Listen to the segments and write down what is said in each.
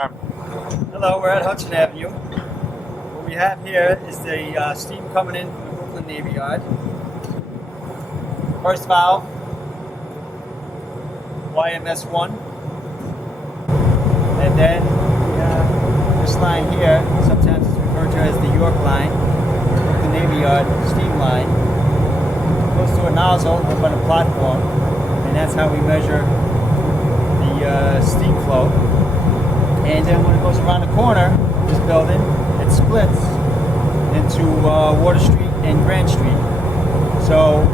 Hello, we're at Hudson Avenue. What we have here is the steam coming in from the Brooklyn Navy Yard. First valve, YMS1. And then we have this line here, sometimes it's referred to as the York line, or Brooklyn Navy Yard steam line. It goes to a nozzle up on a platform, and that's how we measure the steam flow. And then when it goes around the corner of this building, it splits into Water Street and Grand Street. So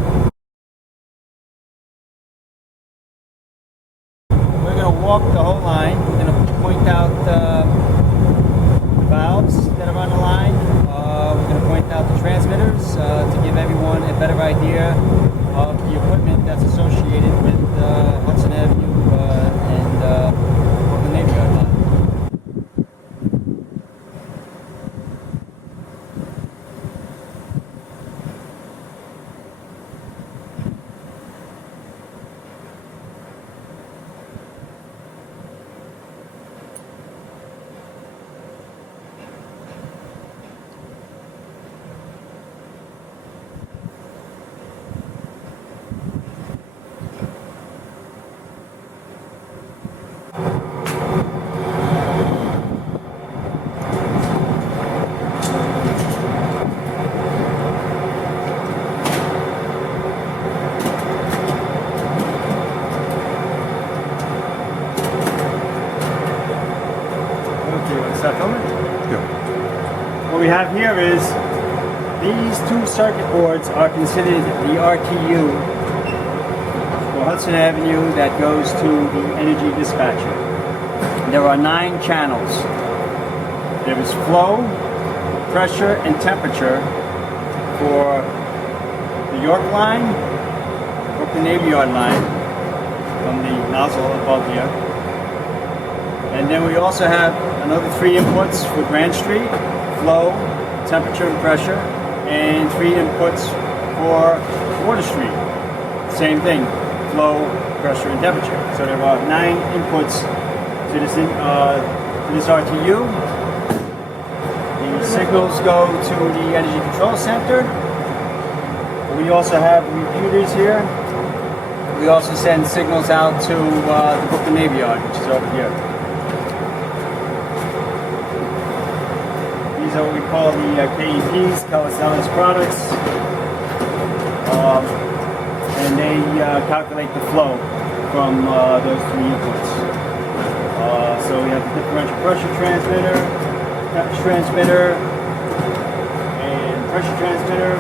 we're going to walk the whole line. We're going to point out the valves that are on the line. We're going to point out the transmitters to give everyone a better idea of the equipment that's associated with Hudson Avenue and Brooklyn Navy Yard line. What we have here is these two circuit boards are considered the RTU for Hudson Avenue that goes to the energy dispatcher. There are 9 channels. There is flow, pressure, and temperature for the York line, Brooklyn Navy Yard line from the nozzle above here. And then we also have another 3 inputs for Grand Street, flow, temperature and pressure, and 3 inputs for Water Street. Same thing, flow, pressure, and temperature. So there are 9 inputs to this RTU. The signals go to the Energy Control Center. We also have repeaters here. We also send signals out to the Brooklyn Navy Yard, which is over here. These are what we call the KEPs, Kelly products, and they calculate the flow from those 3 inputs. So we have the differential pressure transmitter, temperature transmitter, and pressure transmitter.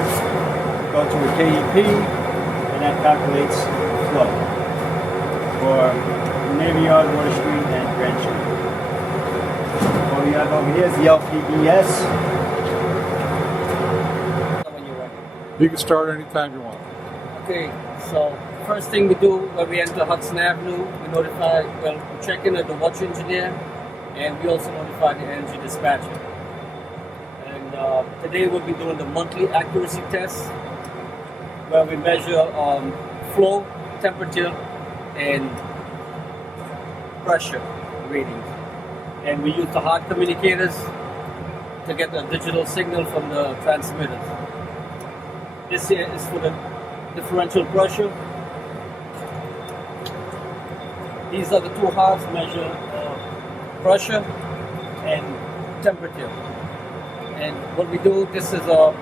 Go to a KEP, and that calculates flow for Navy Yard, Water Street, and Grand Street. What we have over here is the LPBS. You can start anytime you want. Okay, so first thing we do when we enter Hudson Avenue, we check in at the watch engineer, and we also notify the energy dispatcher. And today we'll be doing the monthly accuracy test, where we measure flow, temperature, and pressure readings. And we use the hard communicators to get a digital signal from the transmitters. This here is for the differential pressure. These are the 2 hards measure pressure and temperature. And what we do, this is a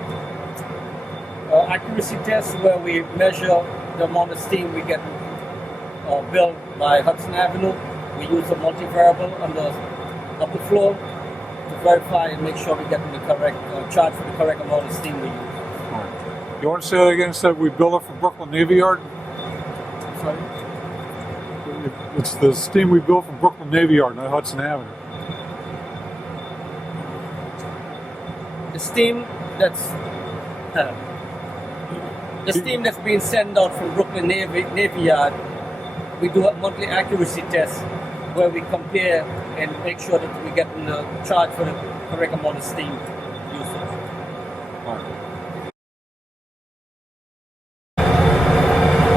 accuracy test where we measure the amount of steam we get built by Hudson Avenue. We use a multivariable on the upper floor to verify and make sure we get the correct charge for the correct amount of steam we use. Right. You want to say that again? Instead, we build it for Brooklyn Navy Yard? Sorry? It's the steam we built from Brooklyn Navy Yard, not Hudson Avenue. The steam that's being sent out from Brooklyn Navy Yard, we do a monthly accuracy test where we compare and make sure that we get the charge for the correct amount of steam usage.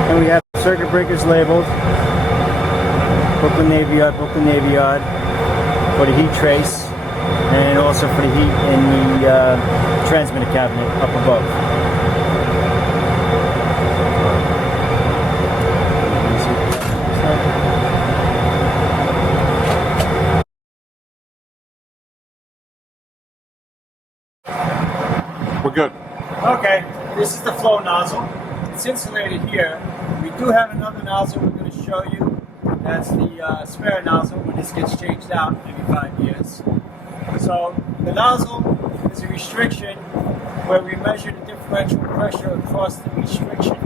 And we have circuit breakers labeled Brooklyn Navy Yard, Brooklyn Navy Yard. for the heat trace and also for the heat in the transmitter cabinet up above. We're good. Okay, this is the flow nozzle. It's insulated here. We do have another nozzle we're going to show you. That's the spare nozzle when this gets changed out every 5 years. So the nozzle is a restriction where we measure the differential pressure across the restriction.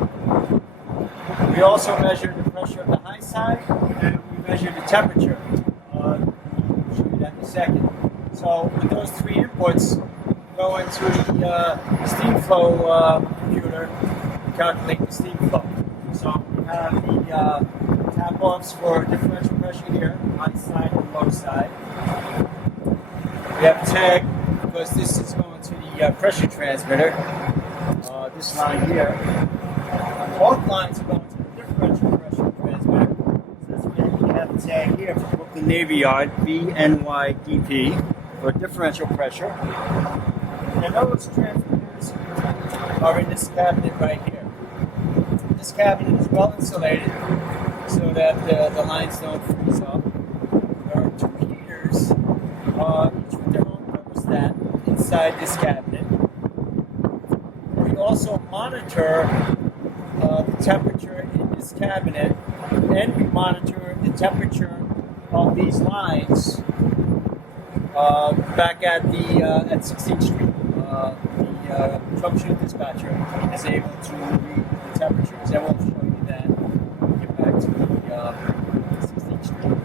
We also measure the pressure of the high side and we measure the temperature. I'll show you that in a second. So with those three inputs, go into the steam flow computer and calculate the steam flow. So we have the tap-offs for differential pressure here, high side and low side. We have a tag because this is going to the pressure transmitter, this line here. Both lines are going to the differential pressure transmitter. So that's why we have a tag here for Brooklyn Navy Yard, BNY for differential pressure. And those transmitters are in this cabinet right here. This cabinet is well insulated so that the lines don't freeze up. There are two heaters, each with their own thermostat inside this cabinet. We also monitor the temperature in this cabinet, and we monitor the temperature of these lines back at the at 16th Street. The troubleshooting dispatcher is able to read the temperatures, and we'll show you that when we get back to the 16th Street.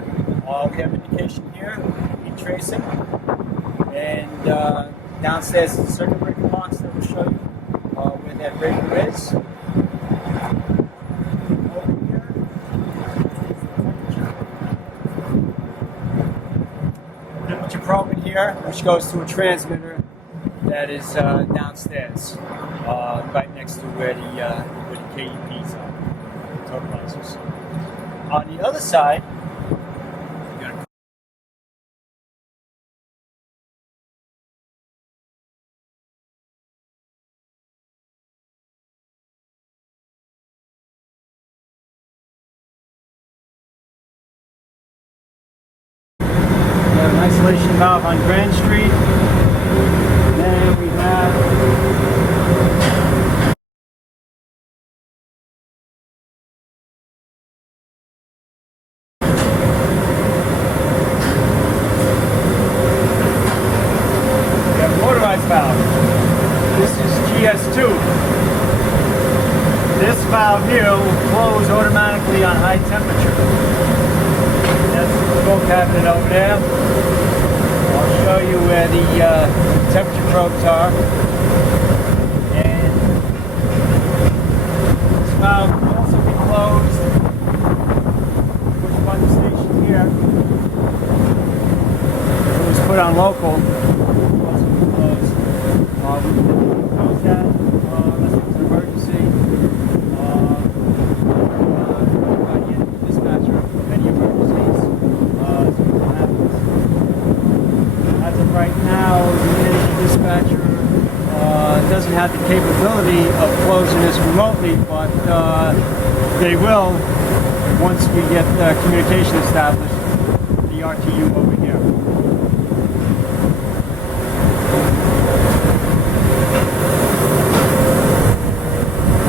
We have indication here, heat tracing, and downstairs is a circuit breaker box that will show you where that breaker is. Over here is the temperature probe in here, which goes to a transmitter that is downstairs, right next to where the KEPs are, totalizers. On the other side, we have an isolation valve on Grand Street. And we have a motorized valve. This is GS2. This valve here will close automatically on high temperature. That's the control cabinet over there. I'll show you where the temperature probes are. And this valve will also be closed. Push button station here. It was put on local. It will also be closed. We can close that unless it's an emergency. Dispatcher for any emergencies. As of right now, the energy dispatcher doesn't have the capability of closing this remotely, but they will once we get communication established with the RTU over here.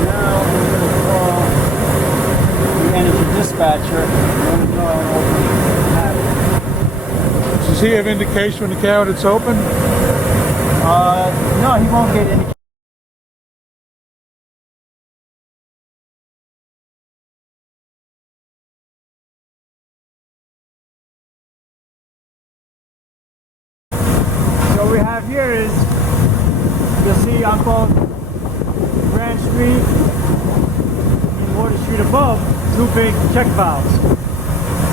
Now we're going to call the energy dispatcher. Does he have indication when the cabinet's open? No, he won't get any. So what we have here is, you'll see on both Grand Street and Water Street above, two big check valves.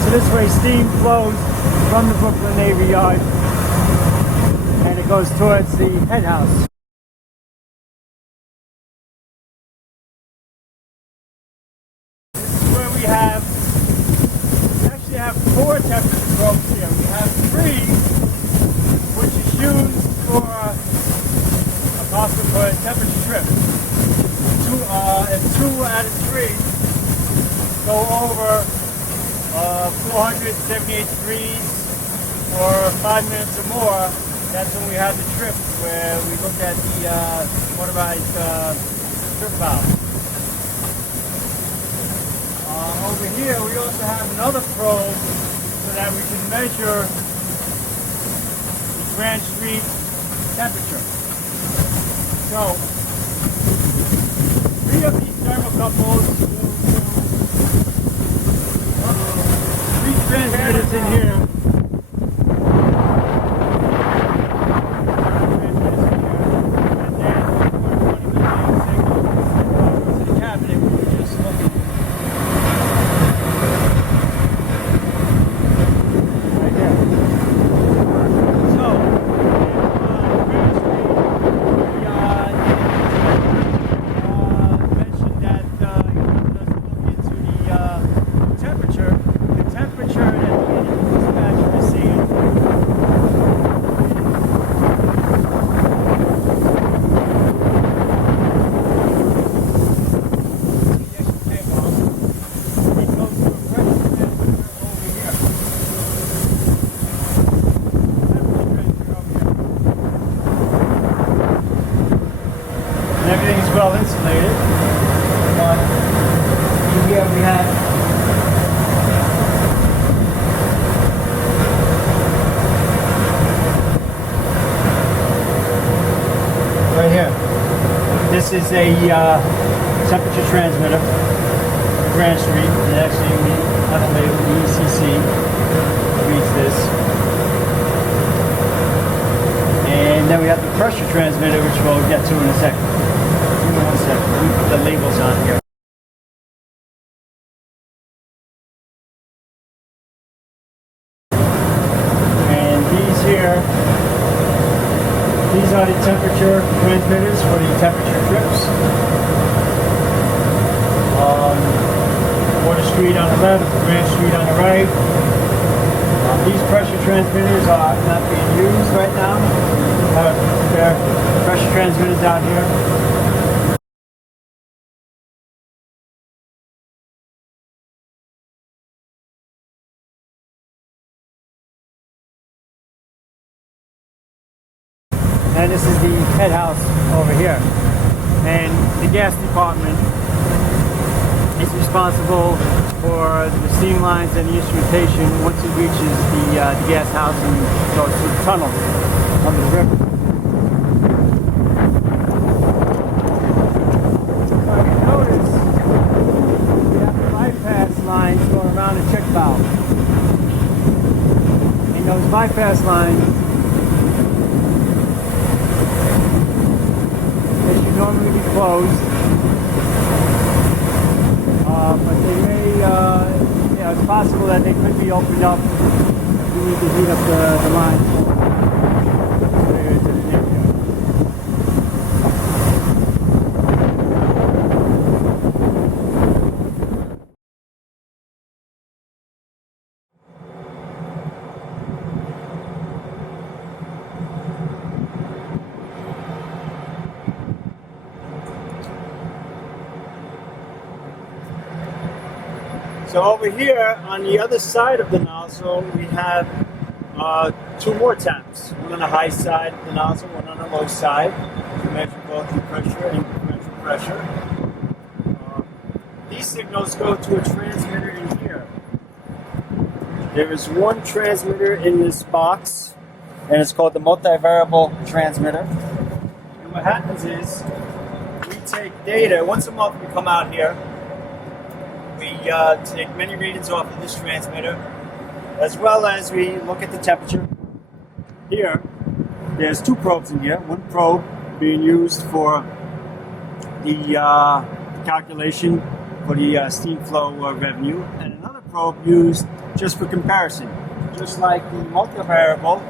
So this way steam flows from the Brooklyn Navy Yard and it goes towards the head house. This is where we actually have four temperature probes here. We have three out of 3 go over 478 degrees for 5 minutes or more, that's when we have the trip where we look at the motorized trip valve. Over here we also have another probe so that we can measure the Grand Street temperature. So, 3 of these thermocouples, 3 transmitters in here. Well insulated, but here we have right here. This is a temperature transmitter, Grand Street, and actually we have a label, the ECC reads this. And then we have the pressure transmitter, which we'll get to in a second. Give me 1 second. Let me put the labels on here. And these here, these are the temperature transmitters for the temperature trips. Water Street on the left, Grand Street on the right. These pressure transmitters are not being used right now. There are pressure transmitters out here. And this is the head house over here. And the gas department is responsible for the steam lines and the instrumentation once it reaches the gas house and goes through the tunnel under the river. So if you notice, we have the bypass lines going around the check valve. And those bypass lines, normally be closed, but they may, it's possible that they could be opened up. We need to heat up the line. So over here, on the other side of the nozzle, we have 2 more taps. One on the high side of the nozzle, one on the low side, to measure both the pressure and differential pressure. These signals go to a transmitter in here. There is one transmitter in this box, and it's called the multivariable transmitter. And what happens is, we take data, once a month we come out here, we take many readings off of this transmitter, as well as we look at the temperature. Here, there's 2 probes in here. One probe being used for the calculation for the steam flow revenue, and another probe used just for comparison. Just like the multivariable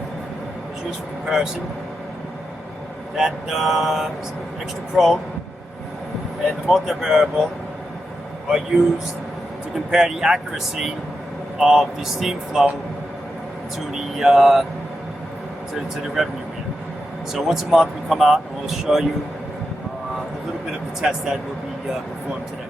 is used for comparison, that extra probe and the multivariable are used to compare the accuracy of the steam flow to the revenue meter. So once a month we come out and we'll show you a little bit of the test that will be performed today.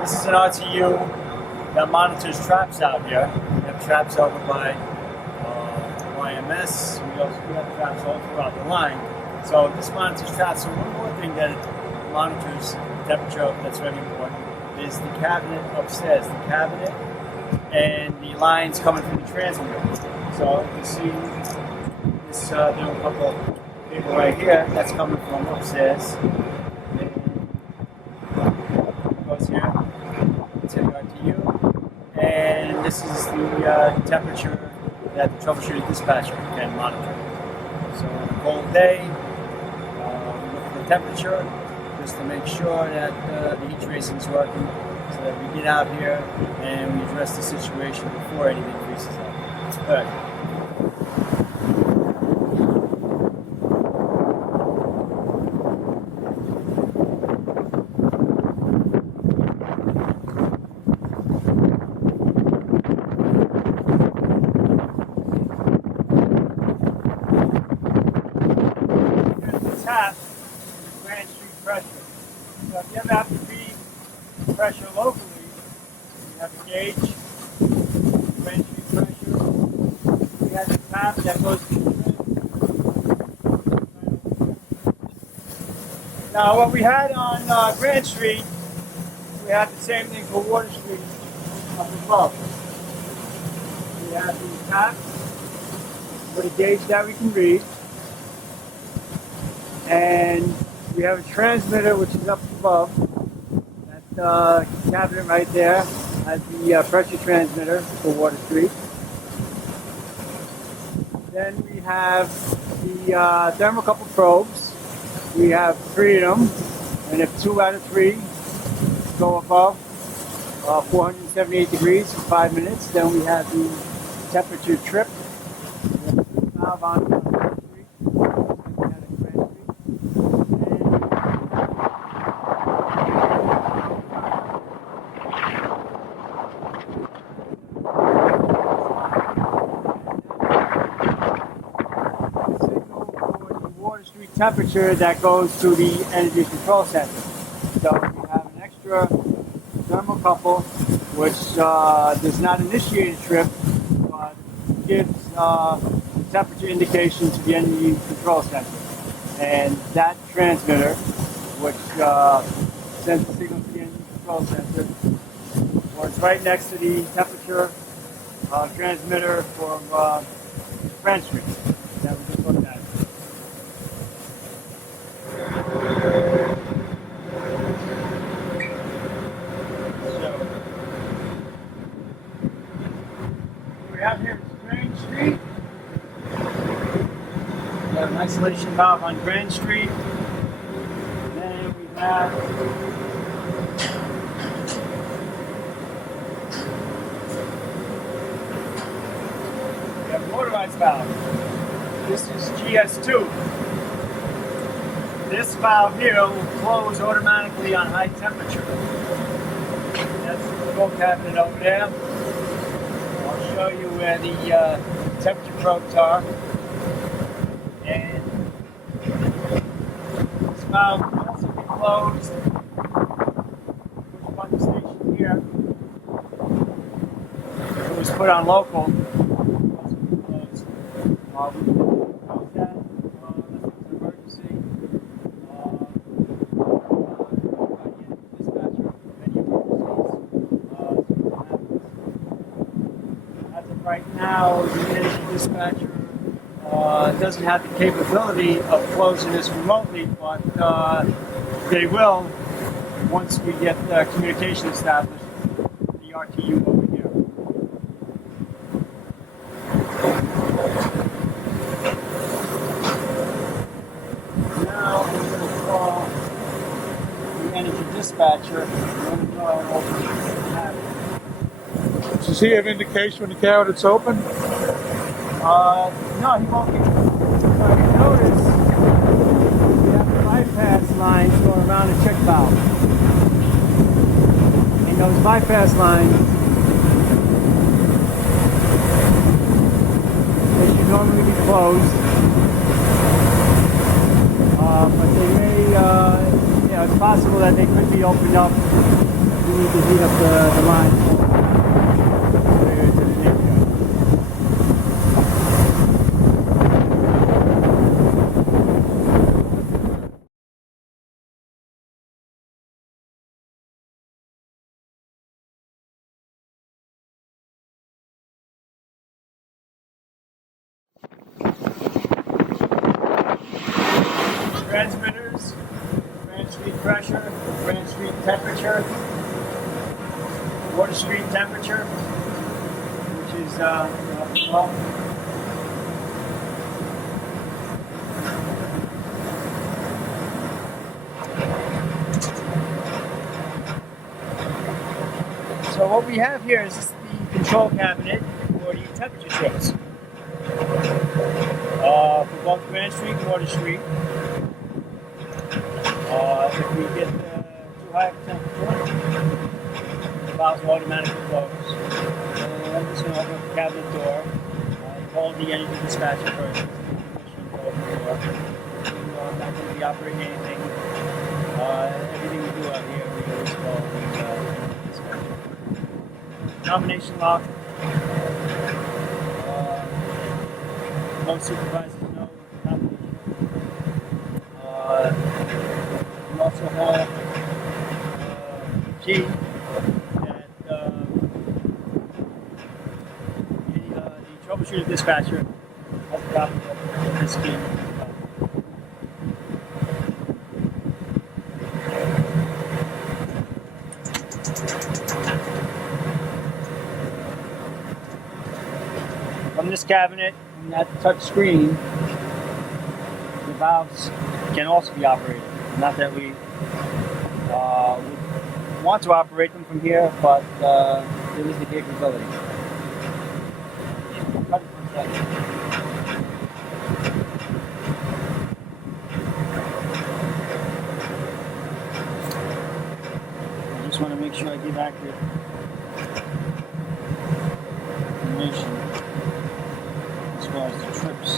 This is an RTU that monitors traps out here. We have traps over by YMS. We also have traps all throughout the line. So this monitors traps. So one more thing that it monitors temperature that's very important is the cabinet upstairs. The cabinet and the lines coming from the transmitter. So you can see this there are a couple of people right here that's coming from upstairs. Goes here to the RTU, and this is the temperature that the troubleshooting dispatcher can monitor. So on a cold day, we look at the temperature just to make sure that the heat tracing is working, so that we get out here and we address the situation before anything freezes up. Good. Tap the Grand Street pressure. So if you ever have to read pressure locally, you have a gauge, Grand Street pressure. We have the tap that goes to the grid. Now what we had on Grand Street, we have the same thing for Water Street up above. We have these taps with a gauge that we can read. And we have a transmitter which is up above. That cabinet right there has the pressure transmitter for Water Street. Then we have the thermocouple probes. We have 3 of them, and if 2 out of 3 go above 478 degrees for 5 minutes, then we have the temperature trip. Valve on Water Street. Temperature that goes to the energy control center. So we have an extra thermocouple which does not initiate a trip, but gives temperature indication to the energy control center. And that transmitter, which sends the signal to the energy control center, works right next to the temperature transmitter for Grand Street that we just looked at. We have here Grand Street. We have an isolation valve on Grand Street. And then we have a motorized valve. This is GS2. This valve here will close automatically on high temperature. That's the control cabinet over there. I'll show you where the temperature probes are. And this valve will also be closed. Push button station here. It was put on local. Also be closed. We can close that unless it's an emergency. Right now, the energy dispatcher doesn't have the capability of closing this remotely, but they will once we get communication established with the RTU over here. Now we're going to call the energy dispatcher. We're going to go and open the cabinet. Does he have indication when the cabinet's open? No, he won't. If you notice, we have the bypass lines going around the check valve. And those bypass lines, they should normally be closed. But they may, it's possible that they could be opened up we need to heat up the line. To the Navy. Transmitters, branch street pressure, branch street temperature, water street temperature, which is well. So what we have here is the control cabinet for the temperature strips. For both Branch Street and Water Street. If we get too high of a temperature, the valves will automatically close. And I'm just going to open up the cabinet door. Call the energy dispatcher first. Permission to open the door. I'm not going to be operating anything. Everything we do out here, we always call the energy dispatcher. Combination lock. Most supervisors know the combination. We also have a key that the troubleshooter dispatcher has a copy of this key. From this cabinet, from that touch screen, the valves can also be operated. Not that we would want to operate them from here, but there is the capability. Cut it for a second. I just want to make sure I give accurate information as far as the trips.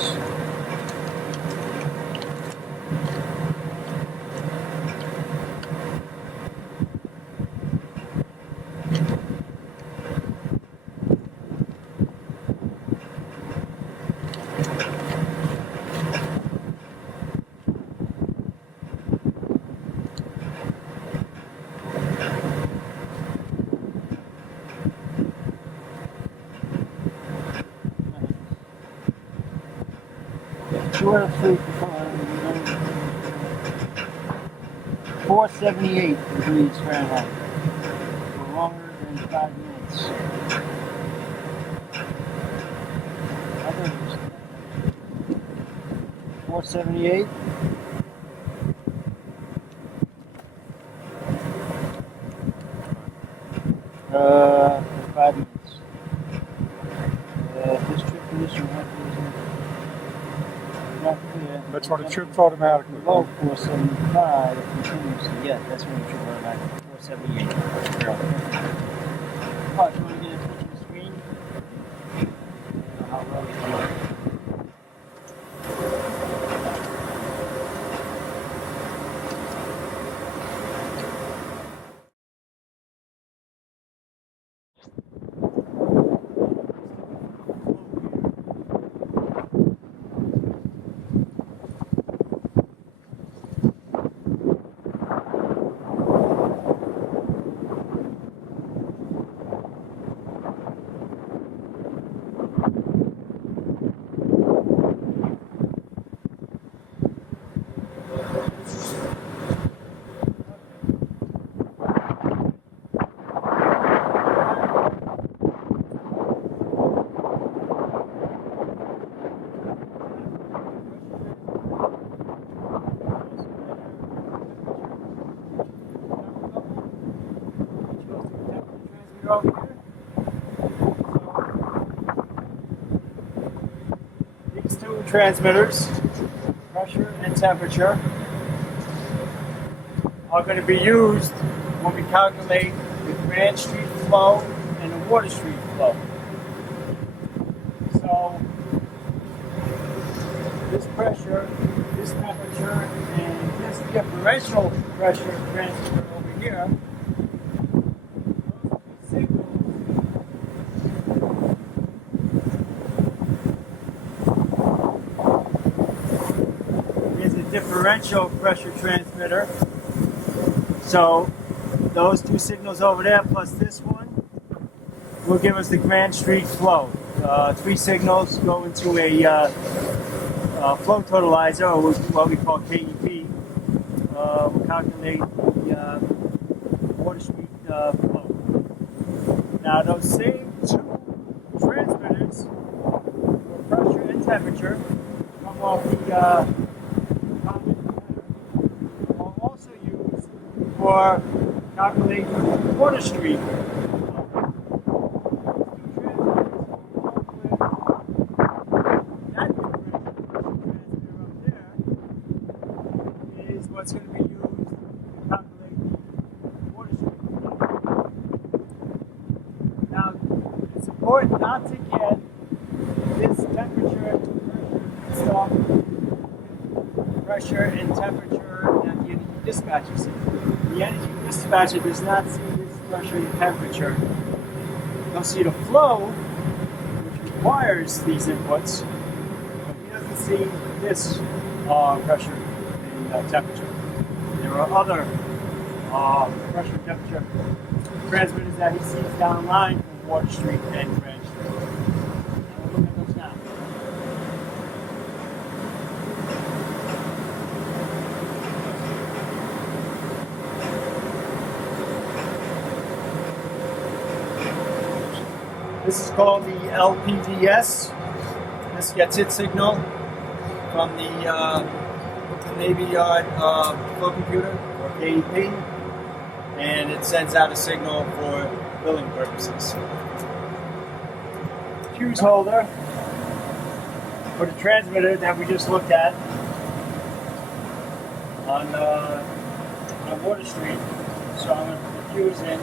Two out of three, 478 degrees Fahrenheit for longer than 5 minutes. Others, 478. For 5 minutes. This trip condition That's when it trips automatically. Below 475 continuously. Yeah, that's when it trips automatically. 478. Oh, if you want to get a picture of the screen, how well it's doing. These two transmitters, pressure and temperature, are going to be used when we calculate the Branch Street flow and the Water Street flow. So this pressure, this temperature, and this differential pressure transfer over here differential pressure transmitter. So those two signals over there plus this one will give us the Grand Street flow. 3 signals go into a flow totalizer, or what we call KEP. We'll calculate the Water Street flow. Now those same 2 transmitters for pressure and temperature come off the common emitter, are also used for calculating Water Street. What's going to be used to calculate the water stream. Now, it's important not to get this temperature stuff, pressure and temperature that the energy dispatcher sees. The energy dispatcher does not see this pressure and temperature. They'll see the flow, which requires these inputs, but he doesn't see this pressure and temperature. There are other pressure and temperature transmitters that he sees down line from Water Street and Grand Street. We'll look at those now. This is called the LPDS. This gets its signal from the Navy Yard flow computer, or KEP, and it sends out a signal for billing purposes. Fuse holder for the transmitter that we just looked at on Water Street. So I'm going to put the fuse in.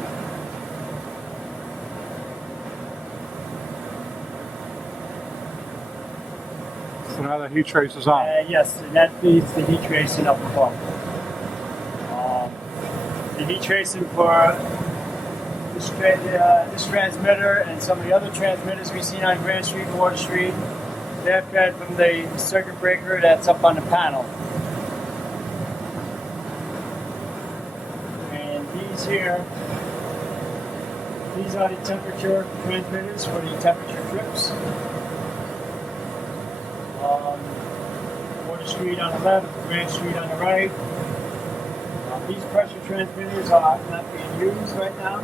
So now the heat trace is on. Yes, and that feeds the heat tracing up above. The heat tracing for this transmitter and some of the other transmitters we've seen on Grand Street and Water Street, they're fed from the circuit breaker that's up on the panel. And these here, these are the temperature transmitters for the temperature trips. Water Street on the left, Grand Street on the right. These pressure transmitters are not being used right now.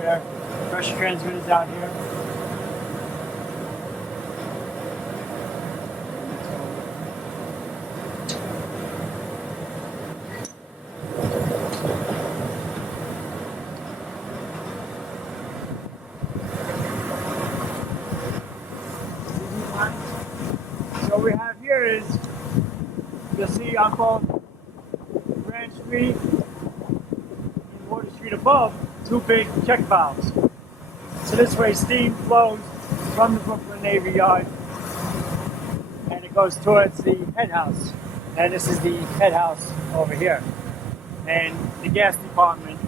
There are pressure transmitters out here. So what we have here is, you'll see on both Grand Street and Water Street above, 2 big check valves. So this way steam flows from the Brooklyn Navy Yard and it goes towards the head house. And this is the head house over here. And the gas department